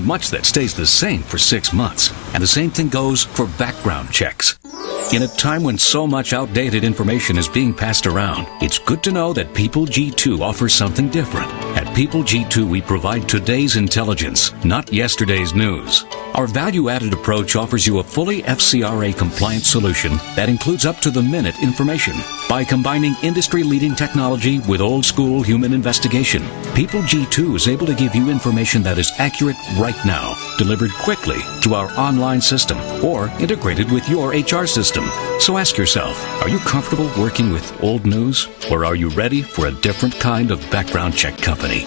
much that stays the same for 6 months. And the same thing goes for background checks. In a time when so much outdated information is being passed around, it's good to know that People G2 offers something different. At People G2, we provide today's intelligence, not yesterday's news. Our value-added approach offers you a fully FCRA-compliant solution that includes up-to-the-minute information. By combining industry-leading technology with old-school human investigation, People G2 is able to give you information that is accurate right now, delivered quickly through our online system, or integrated with your HR system. So ask yourself, are you comfortable working with old news, or are you ready for a different kind of background check company?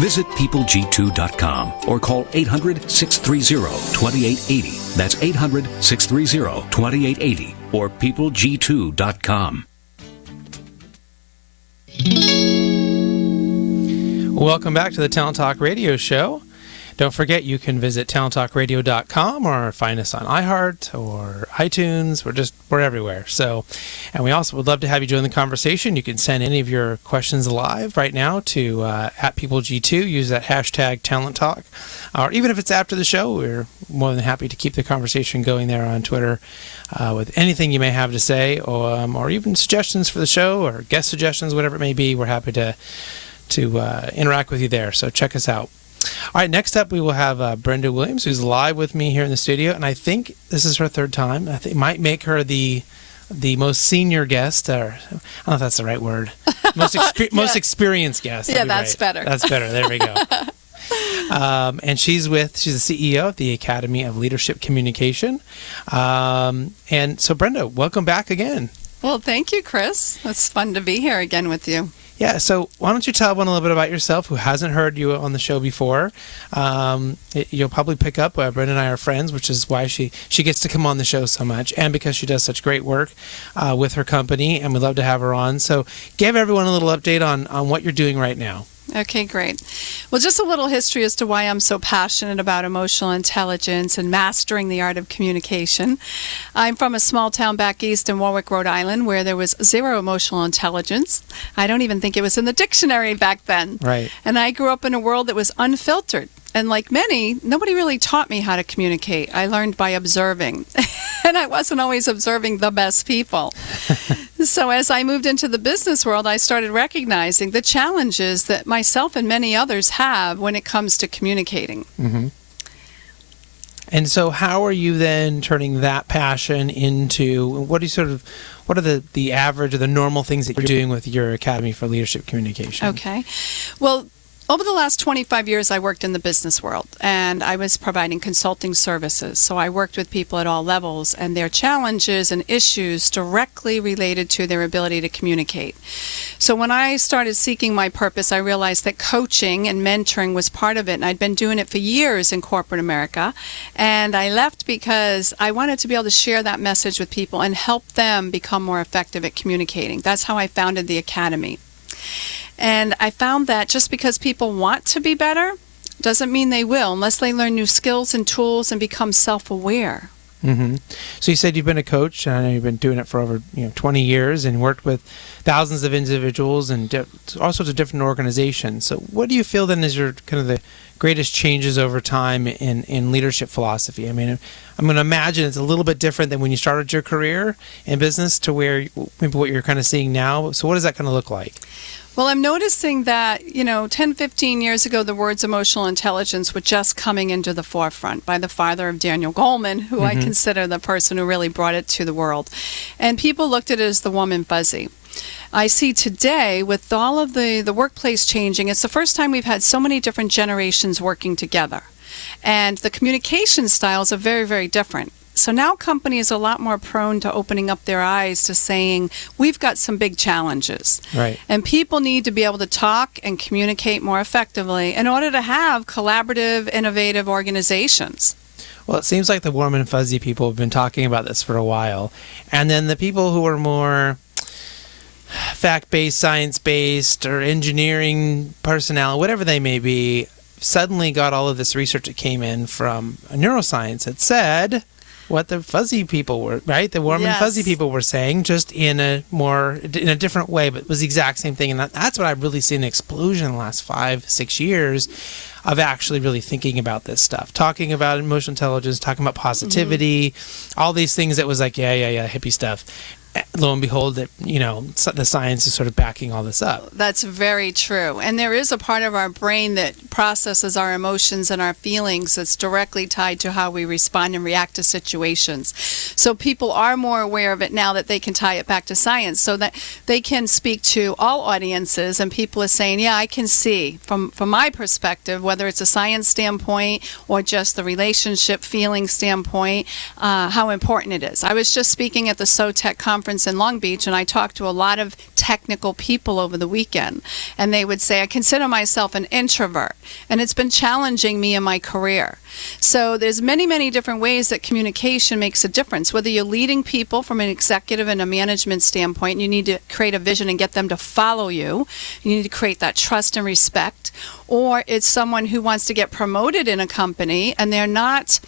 Visit peopleg2.com or call 800-630-2880. That's 800-630-2880 or peopleg2.com. Welcome back to the Talent Talk Radio Show. Don't forget, you can visit talenttalkradio.com or find us on iHeart or iTunes. We're everywhere. And we also would love to have you join the conversation. You can send any of your questions live right now to at PeopleG2. Use that hashtag TalentTalk. Or even if it's after the show, we're more than happy to keep the conversation going there on Twitter with anything you may have to say, or even suggestions for the show or guest suggestions, whatever it may be. We're happy to interact with you there. So check us out. All right, next up we will have Brenda Williams, who's live with me here in the studio, and I think this is her third time. I think it might make her the most senior guest, or I don't know if that's the right word, most experienced guest. Yeah, that's better. That's better. There we go. And she's the CEO of the Academy of Leadership Communication. And so, Brenda, welcome back again. Well, thank you, Chris. It's fun to be here again with you. Yeah, so why don't you tell everyone a little bit about yourself who hasn't heard you on the show before. You'll probably pick up Brenda and I are friends, which is why she gets to come on the show so much, and because she does such great work with her company, and we'd love to have her on. So give everyone a little update on what you're doing right now. Okay, great. Well, just a little history as to why I'm so passionate about emotional intelligence and mastering the art of communication. I'm from a small town back east in Warwick, Rhode Island, where there was zero emotional intelligence. I don't even think it was in the dictionary back then. Right. And I grew up in a world that was unfiltered. And like many, nobody really taught me how to communicate. I learned by observing. And I wasn't always observing the best people. So as I moved into the business world, I started recognizing the challenges that myself and many others have when it comes to communicating. Mm-hmm. And so how are you then turning that passion into, what are the average or the normal things that you're doing with your Academy for Leadership Communication? Okay. Well, over the last 25 years, I worked in the business world, and I was providing consulting services. So I worked with people at all levels, and their challenges and issues directly related to their ability to communicate. So when I started seeking my purpose, I realized that coaching and mentoring was part of it, and I'd been doing it for years in corporate America. And I left because I wanted to be able to share that message with people and help them become more effective at communicating. That's how I founded the Academy. And I found that just because people want to be better doesn't mean they will unless they learn new skills and tools and become self-aware. Mm-hmm. So you said you've been a coach, and I know you've been doing it for over 20 years and worked with thousands of individuals and all sorts of different organizations. So what do you feel then is your kind of the greatest changes over time in leadership philosophy? I mean, I'm going to imagine it's a little bit different than when you started your career in business to where maybe what you're kind of seeing now. So what does that kind of look like? Well, I'm noticing that, 10, 15 years ago, the words emotional intelligence were just coming into the forefront by the father of Daniel Goleman, who I consider the person who really brought it to the world. And people looked at it as the warm and fuzzy. I see today, with all of the workplace changing, it's the first time we've had so many different generations working together. And the communication styles are very, very different. So now companies are a lot more prone to opening up their eyes to saying, we've got some big challenges. Right. And people need to be able to talk and communicate more effectively in order to have collaborative, innovative organizations. Well, it seems like the warm and fuzzy people have been talking about this for a while. And then the people who are more fact-based, science-based, or engineering personnel, whatever they may be, suddenly got all of this research that came in from neuroscience that said what the fuzzy people were, right? The warm and fuzzy people were saying, just in a different way, but it was the exact same thing. And that's what I've really seen an explosion in the last 5-6 years of actually really thinking about this stuff, talking about emotional intelligence, talking about positivity, all these things that was like, yeah, hippie stuff. Lo and behold, that the science is sort of backing all this up. That's very true. And there is a part of our brain that processes our emotions and our feelings that's directly tied to how we respond and react to situations. So people are more aware of it now that they can tie it back to science, so that they can speak to all audiences, and people are saying, yeah, I can see from my perspective, whether it's a science standpoint or just the relationship feeling standpoint, how important it is. I was just speaking at the SOTEC conference in Long Beach, and I talked to a lot of technical people over the weekend, and they would say, I consider myself an introvert, and it's been challenging me in my career. So there's many different ways that communication makes a difference. Whether you're leading people from an executive and a management standpoint, you need to create a vision and get them to follow you. You need to create that trust and respect. Or it's someone who wants to get promoted in a company, and they're not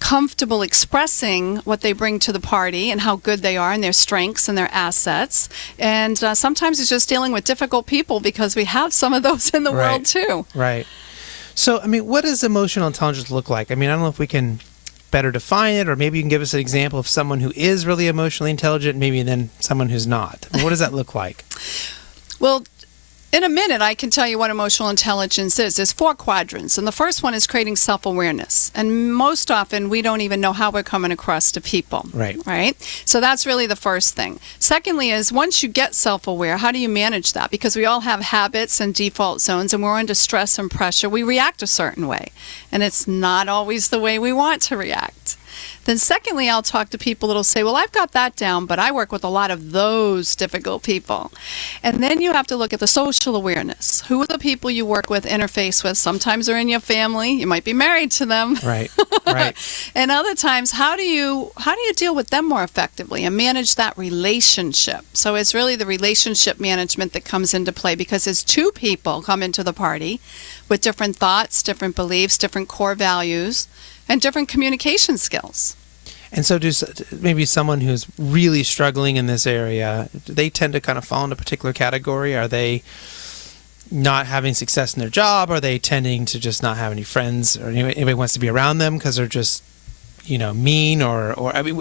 comfortable expressing what they bring to the party and how good they are and their strengths and their assets. And sometimes it's just dealing with difficult people, because we have some of those in the world too. Right. So, what does emotional intelligence look like? I don't know if we can better define it, or maybe you can give us an example of someone who is really emotionally intelligent, maybe then someone who's not. What does that look like? Well, in a minute, I can tell you what emotional intelligence is. There's 4 quadrants, and the first one is creating self-awareness. And most often, we don't even know how we're coming across to people. Right? So that's really the first thing. Secondly is, once you get self-aware, how do you manage that? Because we all have habits and default zones, and we're under stress and pressure. We react a certain way, and it's not always the way we want to react. Then secondly, I'll talk to people that'll say, well, I've got that down, but I work with a lot of those difficult people. And then you have to look at the social awareness. Who are the people you work with, interface with? Sometimes they're in your family. You might be married to them. Right. And other times, how do you deal with them more effectively and manage that relationship? So it's really the relationship management that comes into play, because as 2 people come into the party with different thoughts, different beliefs, different core values, and different communication skills. And so maybe someone who's really struggling in this area, do they tend to kind of fall into a particular category? Are they not having success in their job? Are they tending to just not have any friends, or anybody wants to be around them because they're just mean, or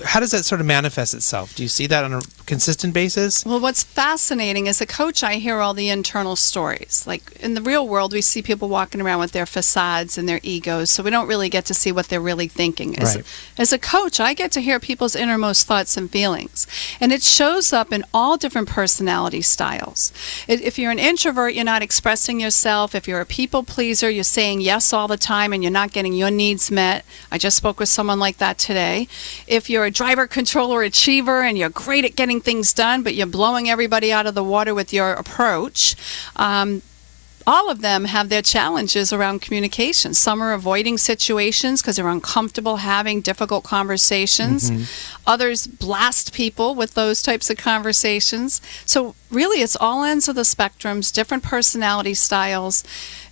how does that sort of manifest itself? Do you see that on a consistent basis? Well, what's fascinating, as a coach, I hear all the internal stories. Like in the real world, we see people walking around with their facades and their egos, so we don't really get to see what they're really thinking. As a coach, I get to hear people's innermost thoughts and feelings, and it shows up in all different personality styles. If you're an introvert, you're not expressing yourself. If you're a people pleaser, you're saying yes all the time and you're not getting your needs met. I just spoke with someone like that today. If you're a driver, controller, achiever, and you're great at getting things done, but you're blowing everybody out of the water with your approach, all of them have their challenges around communication. Some are avoiding situations because they're uncomfortable having difficult conversations. Others blast people with those types of conversations. So really, it's all ends of the spectrums, different personality styles,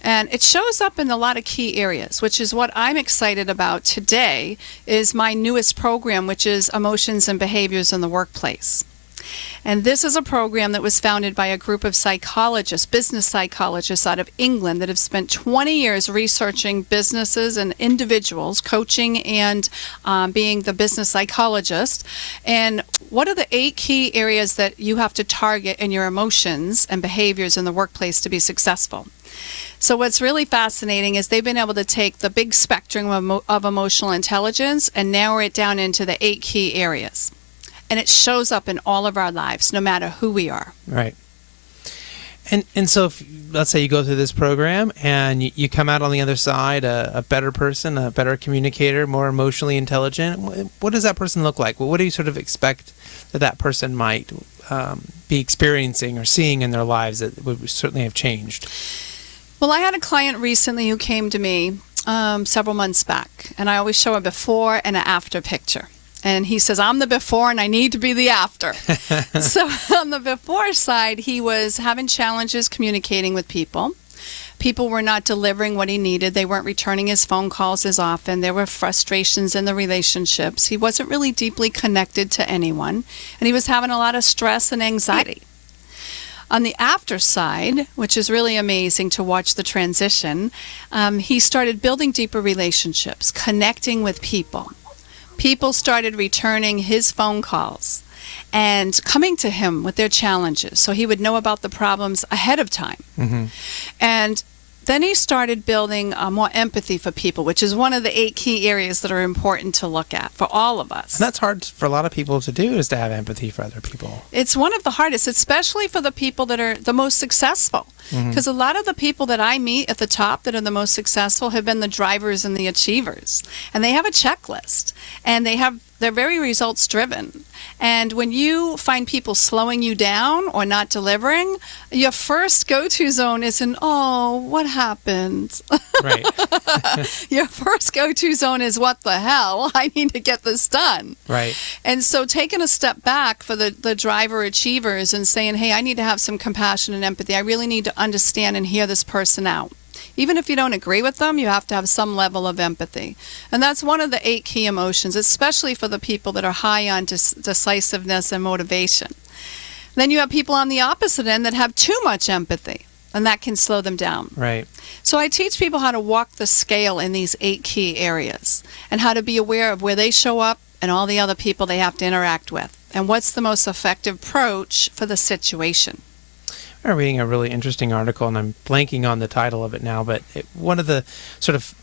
and it shows up in a lot of key areas, which is what I'm excited about today, is my newest program, which is Emotions and Behaviors in the Workplace. And this is a program that was founded by a group of psychologists, business psychologists out of England, that have spent 20 years researching businesses and individuals, coaching and being the business psychologist. And what are the 8 key areas that you have to target in your emotions and behaviors in the workplace to be successful? So what's really fascinating is they've been able to take the big spectrum of emotional intelligence and narrow it down into the 8 key areas. And it shows up in all of our lives, no matter who we are. Right. And so if, let's say you go through this program and you come out on the other side a better person, a better communicator, more emotionally intelligent, what does that person look like? What do you sort of expect that person might be experiencing or seeing in their lives that would certainly have changed? Well, I had a client recently who came to me several months back, and I always show a before and an after picture. And he says, I'm the before and I need to be the after. So on the before side, he was having challenges communicating with people. People were not delivering what he needed. They weren't returning his phone calls as often. There were frustrations in the relationships. He wasn't really deeply connected to anyone. And he was having a lot of stress and anxiety. On the after side, which is really amazing to watch the transition, he started building deeper relationships, connecting with people. People started returning his phone calls and coming to him with their challenges, so he would know about the problems ahead of time. Mm-hmm. And then he started building more empathy for people, which is one of the 8 key areas that are important to look at for all of us. And that's hard for a lot of people to do, is to have empathy for other people. It's one of the hardest, especially for the people that are the most successful. Because a lot of the people that I meet at the top that are the most successful have been the drivers and the achievers. And they have a checklist. And they're very results driven. And when you find people slowing you down or not delivering, your first go-to zone isn't, oh, what happened? Right. Your first go-to zone is, what the hell? I need to get this done. Right. And so taking a step back for the driver achievers and saying, hey, I need to have some compassion and empathy. I really need to understand and hear this person out. Even if you don't agree with them, you have to have some level of empathy. And that's one of the 8 key emotions, especially for the people that are high on decisiveness and motivation. Then you have people on the opposite end that have too much empathy, and that can slow them down. Right. So I teach people how to walk the scale in these 8 key areas and how to be aware of where they show up and all the other people they have to interact with, and what's the most effective approach for the situation. I'm reading a really interesting article, and I'm blanking on the title of it now, but one of the sort of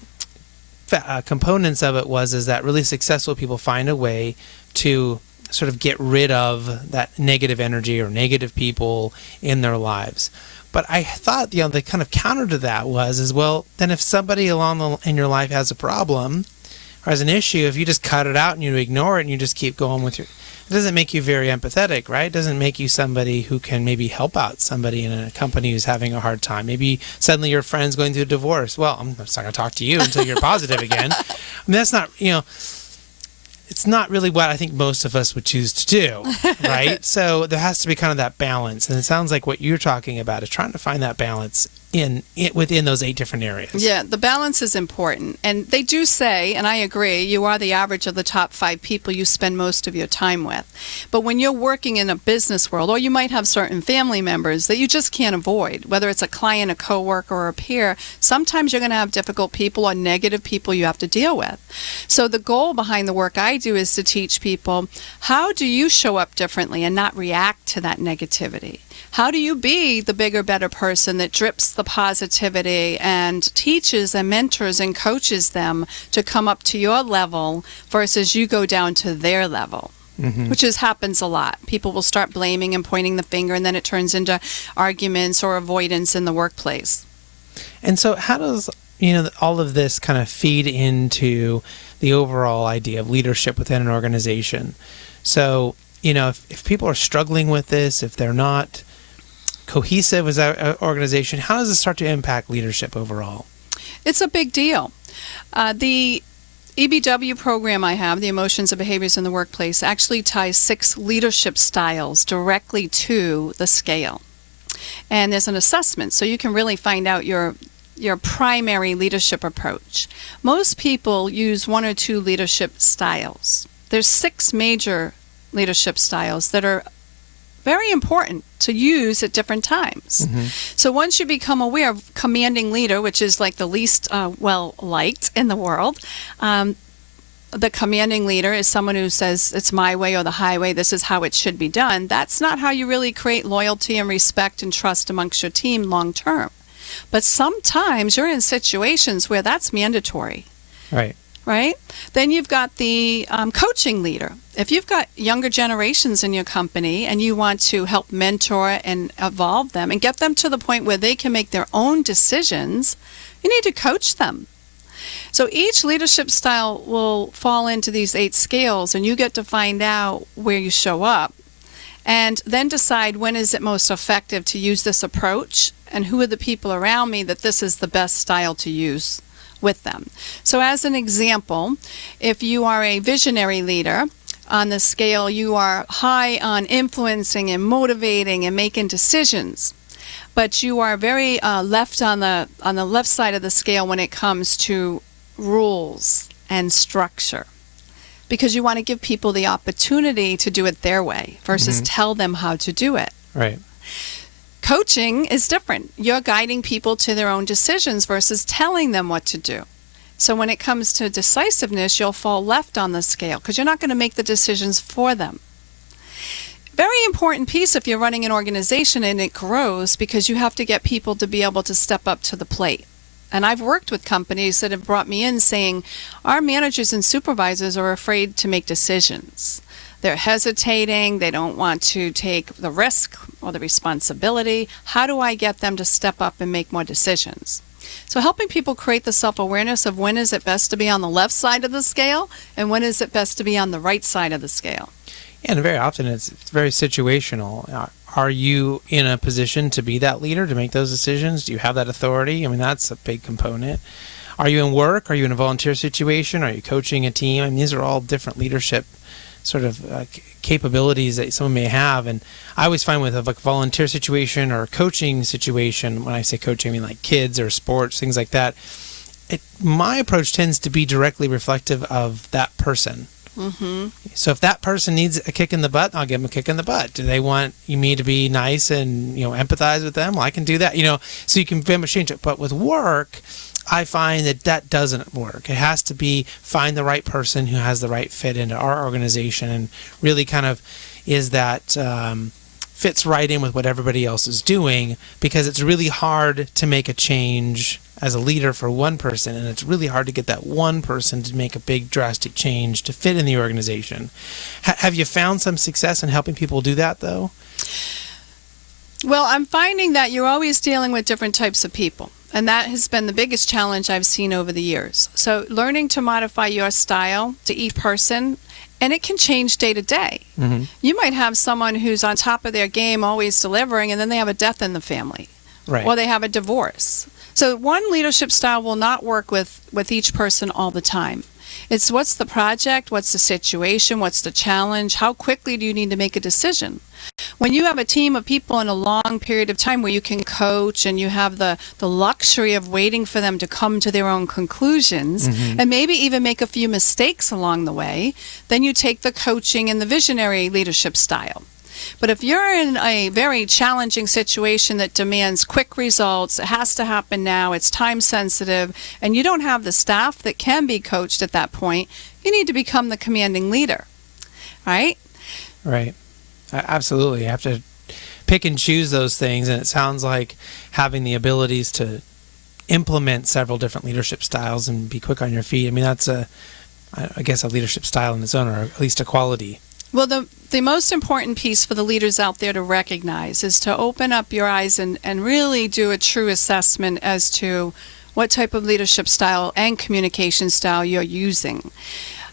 components of it is that really successful people find a way to sort of get rid of that negative energy or negative people in their lives. But I thought, the kind of counter to that is, well, then if somebody in your life has a problem or has an issue, if you just cut it out and you ignore it and you just keep going with it doesn't make you very empathetic, right? It doesn't make you somebody who can maybe help out somebody in a company who's having a hard time. Maybe suddenly your friend's going through a divorce. Well, I'm just not going to talk to you until you're positive again. I mean, that's not, it's not really what I think most of us would choose to do, right? So there has to be kind of that balance. And it sounds like what you're talking about is trying to find that balance within those 8 different areas. Yeah, the balance is important. And they do say, and I agree, you are the average of the top 5 people you spend most of your time with. But when you're working in a business world, or you might have certain family members that you just can't avoid, whether it's a client, a coworker, or a peer, sometimes you're going to have difficult people or negative people you have to deal with. So the goal behind the work I do is to teach people, how do you show up differently and not react to that negativity? How do you be the bigger, better person that drips the positivity and teaches and mentors and coaches them to come up to your level versus you go down to their level? Mm-hmm. Which happens a lot. People will start blaming and pointing the finger, and then it turns into arguments or avoidance in the workplace. And so how does all of this kind of feed into the overall idea of leadership within an organization? So, if people are struggling with this, if they're not cohesive as an organization, how does it start to impact leadership overall? It's a big deal. The EBW program I have, the Emotions and Behaviors in the Workplace, actually ties 6 leadership styles directly to the scale. And there's an assessment, so you can really find out your primary leadership approach. Most people use 1 or 2 leadership styles. There's 6 major leadership styles that are very important to use at different times. Mm-hmm. So once you become aware of commanding leader, which is like the least well-liked in the world, the commanding leader is someone who says, it's my way or the highway, this is how it should be done. That's not how you really create loyalty and respect and trust amongst your team long term. But sometimes you're in situations where that's mandatory. Right? Then you've got the coaching leader. If you've got younger generations in your company and you want to help mentor and evolve them and get them to the point where they can make their own decisions, you need to coach them. So each leadership style will fall into these 8 scales, and you get to find out where you show up and then decide when is it most effective to use this approach and who are the people around me that this is the best style to use with them. So as an example, if you are a visionary leader, on the scale you are high on influencing and motivating and making decisions, but you are very left on the left side of the scale when it comes to rules and structure, because you want to give people the opportunity to do it their way versus tell them how to do it. Right. Coaching is different. You're guiding people to their own decisions versus telling them what to do. So when it comes to decisiveness, you'll fall left on the scale because you're not going to make the decisions for them. Very important piece if you're running an organization and it grows, because you have to get people to be able to step up to the plate. And I've worked with companies that have brought me in saying, our managers and supervisors are afraid to make decisions. They're hesitating. They don't want to take the risk or the responsibility. How do I get them to step up and make more decisions? So helping people create the self-awareness of when is it best to be on the left side of the scale and when is it best to be on the right side of the scale. And very often it's very situational. Are you in a position to be that leader, to make those decisions? Do you have that authority? I mean, that's a big component. Are you in work? Are you in a volunteer situation? Are you coaching a team? I mean, these are all different leadership sort of capabilities that someone may have. And I always find with a volunteer situation or a coaching situation, when I say coaching, I mean like kids or sports, things like that, my approach tends to be directly reflective of that person. Mm-hmm. So if that person needs a kick in the butt, I'll give them a kick in the butt. Do they want me to be nice and empathize with them? Well, I can do that. So you can very much change it. But with work, I find that doesn't work. It has to be find the right person who has the right fit into our organization and really kind of is that fits right in with what everybody else is doing, because it's really hard to make a change as a leader for one person, and it's really hard to get that one person to make a big drastic change to fit in the organization. Have you found some success in helping people do that, though? Well, I'm finding that you're always dealing with different types of people, and that has been the biggest challenge I've seen over the years. So learning to modify your style to each person, and it can change day to day. Mm-hmm. You might have someone who's on top of their game, always delivering, and then they have a death in the family. Right. Or they have a divorce. So one leadership style will not work with each person all the time. It's what's the project, what's the situation, what's the challenge, how quickly do you need to make a decision? When you have a team of people in a long period of time where you can coach and you have the luxury of waiting for them to come to their own conclusions, mm-hmm. and maybe even make a few mistakes along the way, then you take the coaching and the visionary leadership style. But if you're in a very challenging situation that demands quick results, it has to happen now, it's time sensitive, and you don't have the staff that can be coached at that point, you need to become the commanding leader, right? Right. Absolutely. You have to pick and choose those things, and it sounds like having the abilities to implement several different leadership styles and be quick on your feet. I mean, that's I guess a leadership style in its own, or at least a quality. Well, the most important piece for the leaders out there to recognize is to open up your eyes and really do a true assessment as to what type of leadership style and communication style you're using.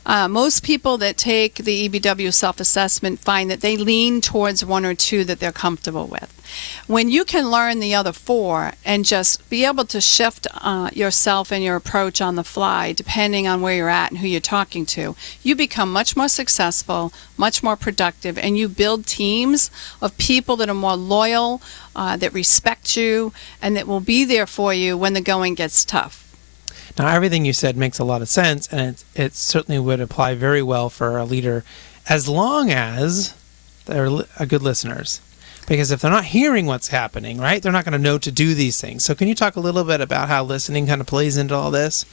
Most people that take the EBW self-assessment find that they lean towards one or two that they're comfortable with. When you can learn the other four and just be able to shift yourself and your approach on the fly, depending on where you're at and who you're talking to, you become much more successful, much more productive, and you build teams of people that are more loyal, that respect you, and that will be there for you when the going gets tough. Now, everything you said makes a lot of sense, and it certainly would apply very well for a leader as long as they're good listeners. Because if they're not hearing what's happening, right, they're not going to know to do these things. So can you talk a little bit about how listening kind of plays into all this?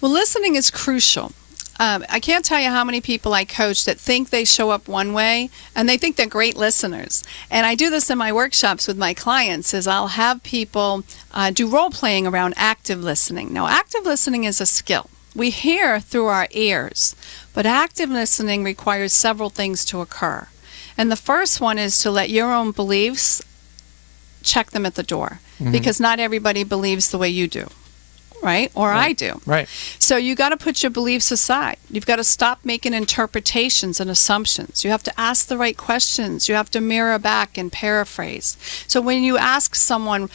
Well, listening is crucial. I can't tell you how many people I coach that think they show up one way and they think they're great listeners. And I do this in my workshops with my clients is I'll have people do role-playing around active listening. Now, active listening is a skill. We hear through our ears, but active listening requires several things to occur. And the first one is to let your own beliefs check them at the door, mm-hmm. because not everybody believes the way you do. Right? Or right. I do. Right. So you got to put your beliefs aside. You've got to stop making interpretations and assumptions. You have to ask the right questions. You have to mirror back and paraphrase. So when you ask someone,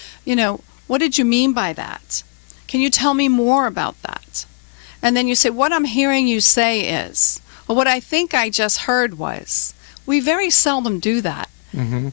what did you mean by that? Can you tell me more about that? And then you say, what I'm hearing you say is, or what I think I just heard was. We very seldom do that.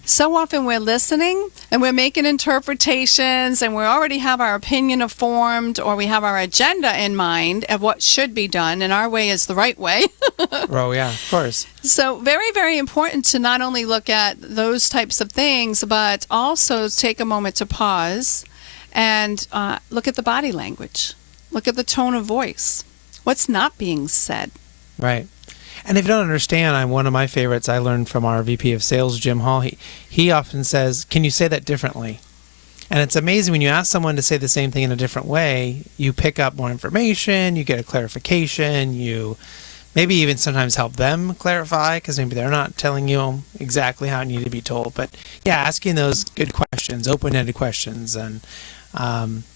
So often we're listening and we're making interpretations and we already have our opinion formed, or we have our agenda in mind of what should be done, and our way is the right way. Oh, yeah, of course. So very, very important to not only look at those types of things, but also take a moment to pause and look at the body language. Look at the tone of voice. What's not being said? Right. And if you don't understand, one of my favorites I learned from our VP of Sales, Jim Hall. He often says, "Can you say that differently?" And it's amazing when you ask someone to say the same thing in a different way, you pick up more information, you get a clarification, you maybe even sometimes help them clarify because maybe they're not telling you exactly how it needed to be told. But yeah, asking those good questions, open-ended questions, and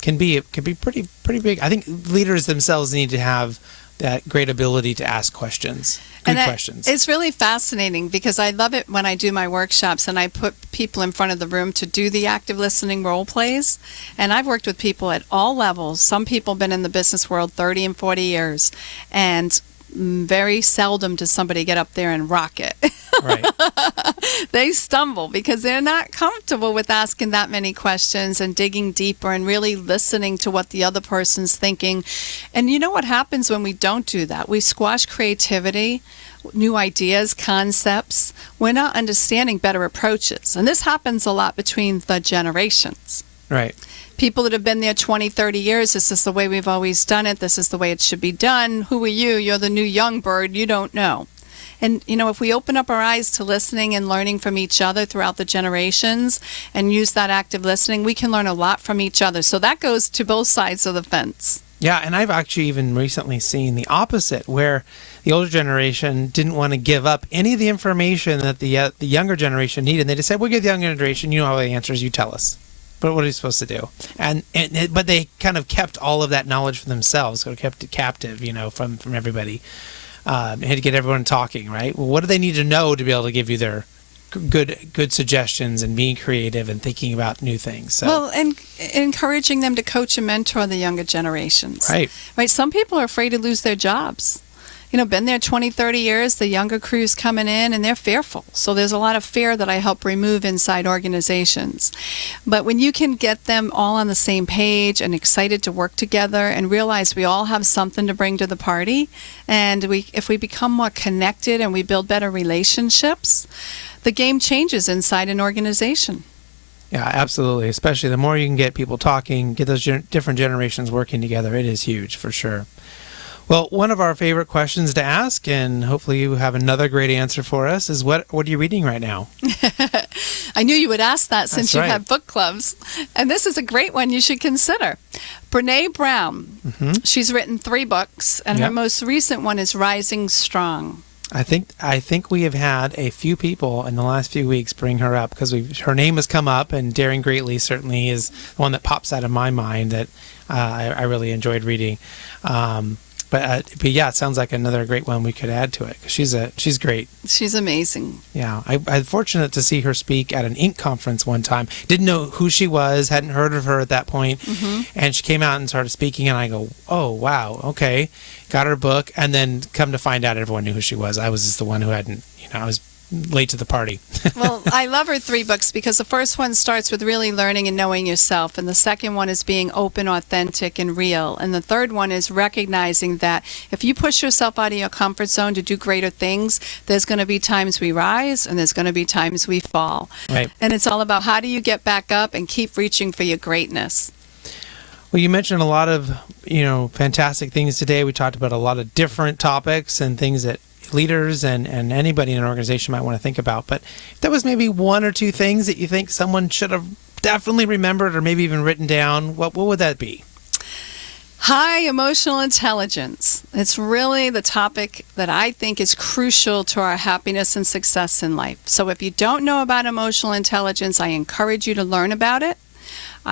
can be pretty big. I think leaders themselves need to have that great ability to ask questions. Good questions. It's really fascinating because I love it when I do my workshops and I put people in front of the room to do the active listening role plays. And I've worked with people at all levels. Some people have been in the business world 30 and 40 years. And very seldom does somebody get up there and rock it. Right. They stumble because they're not comfortable with asking that many questions and digging deeper and really listening to what the other person's thinking. And you know what happens when we don't do that? We squash creativity, new ideas, concepts. We're not understanding better approaches. And this happens a lot between the generations. Right. People that have been there 20, 30 years, this is the way we've always done it. This is the way it should be done. Who are you? You're the new young bird. You don't know. And, you know, if we open up our eyes to listening and learning from each other throughout the generations and use that active listening, we can learn a lot from each other. So that goes to both sides of the fence. Yeah, and I've actually even recently seen the opposite, where the older generation didn't want to give up any of the information that the younger generation needed. And they just said, we'll give the younger generation, you know all the answers, you tell us. But what are you supposed to do? But they kind of kept all of that knowledge for themselves, so kept it captive, you know, from everybody. Had to get everyone talking, right? Well, what do they need to know to be able to give you their good suggestions and being creative and thinking about new things? So. Well, and encouraging them to coach and mentor the younger generations. Right. Right. Some people are afraid to lose their jobs. You know, been there 20, 30 years, the younger crew's coming in and they're fearful. So there's a lot of fear that I help remove inside organizations. But when you can get them all on the same page and excited to work together and realize we all have something to bring to the party, and if we become more connected and we build better relationships, the game changes inside an organization. Yeah, absolutely. Especially the more you can get people talking, get those different generations working together, it is huge for sure. Well, one of our favorite questions to ask, and hopefully you have another great answer for us, is what are you reading right now? I knew you would ask that since you right. have book clubs. And this is a great one you should consider. Brene Brown, she's written 3 books, and her most recent one is Rising Strong. I think we have had a few people in the last few weeks bring her up because her name has come up, and Daring Greatly certainly is the one that pops out of my mind that I really enjoyed reading. But yeah, it sounds like another great one we could add to it. 'Cause she's great. She's amazing. Yeah, I'm fortunate to see her speak at an Inc. conference one time. Didn't know who she was, hadn't heard of her at that point. And she came out and started speaking, and I go, oh, wow, okay. Got her book, and then come to find out everyone knew who she was. I was just the one who hadn't, I was late to the party. Well, I love her 3 books because the first one starts with really learning and knowing yourself, and the second one is being open, authentic, and real, and the third one is recognizing that if you push yourself out of your comfort zone to do greater things, there's going to be times we rise and there's going to be times we fall. Right. And it's all about how do you get back up and keep reaching for your greatness. Well, you mentioned a lot of, fantastic things today. We talked about a lot of different topics and things that leaders and anybody in an organization might want to think about. But if there was maybe 1 or 2 things that you think someone should have definitely remembered or maybe even written down, what would that be? High emotional intelligence. It's really the topic that I think is crucial to our happiness and success in life. So if you don't know about emotional intelligence, I encourage you to learn about it.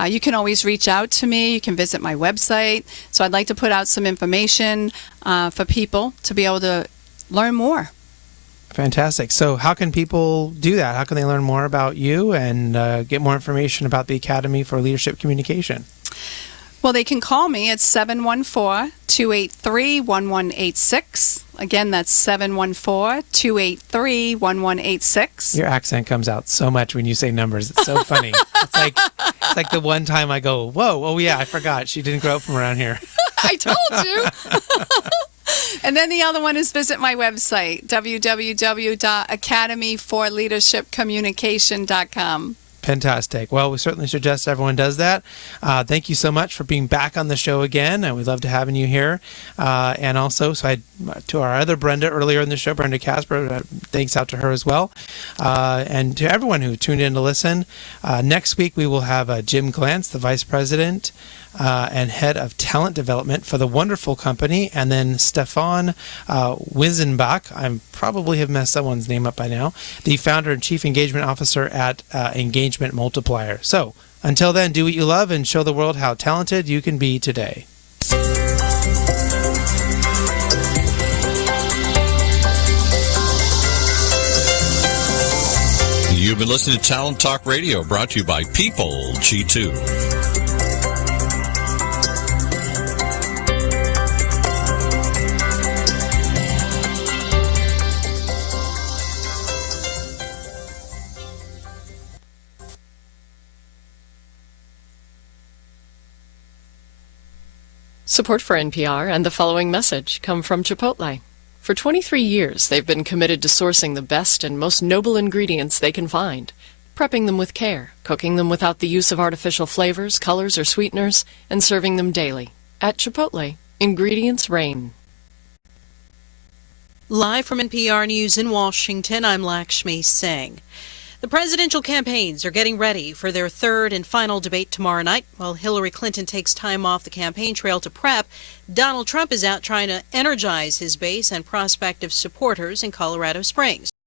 You can always reach out to me. You can visit my website. So I'd like to put out some information for people to be able to learn more. Fantastic. So how can people do that? How can they learn more about you and get more information about the Academy for Leadership Communication? Well, they can call me at 714-283-1186. Again, that's 714-283-1186. Your accent comes out so much when you say numbers. It's so funny. It's like the one time I go, whoa, oh yeah, I forgot. She didn't grow up from around here. I told you. And then the other one is visit my website, www.academyforleadershipcommunication.com. Fantastic. Well, we certainly suggest everyone does that. Thank you so much for being back on the show again, and we love to having you here. And also, to our other Brenda earlier in the show, Brenda Casper, thanks out to her as well. And to everyone who tuned in to listen. Next week, we will have Jim Glantz, the Vice President and Head of Talent Development for the wonderful company, and then Stefan Wisenbach, I probably have messed someone's name up by now, the Founder and Chief Engagement Officer at Engagement Multiplier. So, until then, do what you love and show the world how talented you can be today. You've been listening to Talent Talk Radio, brought to you by People G2. Support for NPR and the following message come from Chipotle. For 23 years, they've been committed to sourcing the best and most noble ingredients they can find, prepping them with care, cooking them without the use of artificial flavors, colors, or sweeteners, and serving them daily. At Chipotle, ingredients reign. Live from NPR News in Washington, I'm Lakshmi Singh. The presidential campaigns are getting ready for their third and final debate tomorrow night. While Hillary Clinton takes time off the campaign trail to prep, Donald Trump is out trying to energize his base and prospective supporters in Colorado Springs.